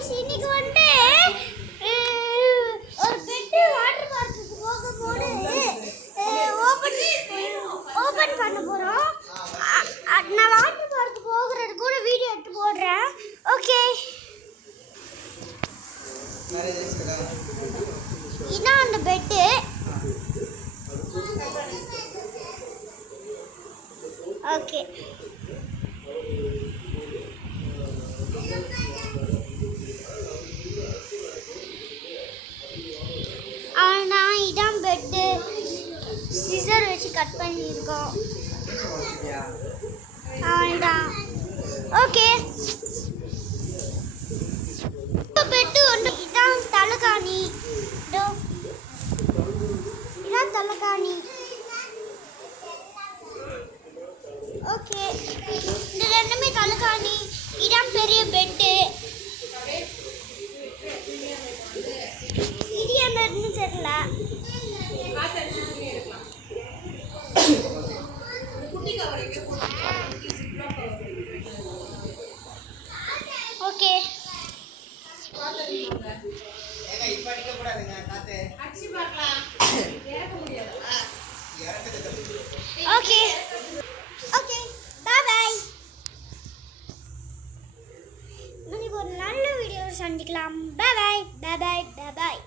Guys இன்னைக்கு வந்து ஒரு பெட் வாட்டர் பார்க்குக்கு போகும்போது ஓபன் பண்ண போறோம். நான் வாட்டர் பார்க் போகுறது கூட வீடியோ எடுத்து போடுறேன். ஓகே, இதான் அந்த பெட். ஓகே, ஆனால் இதான் பெட்டு. சிசர் வச்சு கட் பண்ணியிருக்கோம். அவ்வளோதான். ஓகே, பெட்டு ஒன்று. இதான் தலைகாணி. இதான் தலைகாணி. ஓகே, இந்த ரெண்டுமே தலைகாணி. இதான் பெரிய பெட்டு. இது என்னன்னு தெரியல. ஓகே, ஓகே, ஓகே, பாய் பாய். இன்னைக்கு ஒரு நல்ல வீடியோ சந்திக்கலாம். பாய் பாய், பாய் பாய், பாய் பாய்.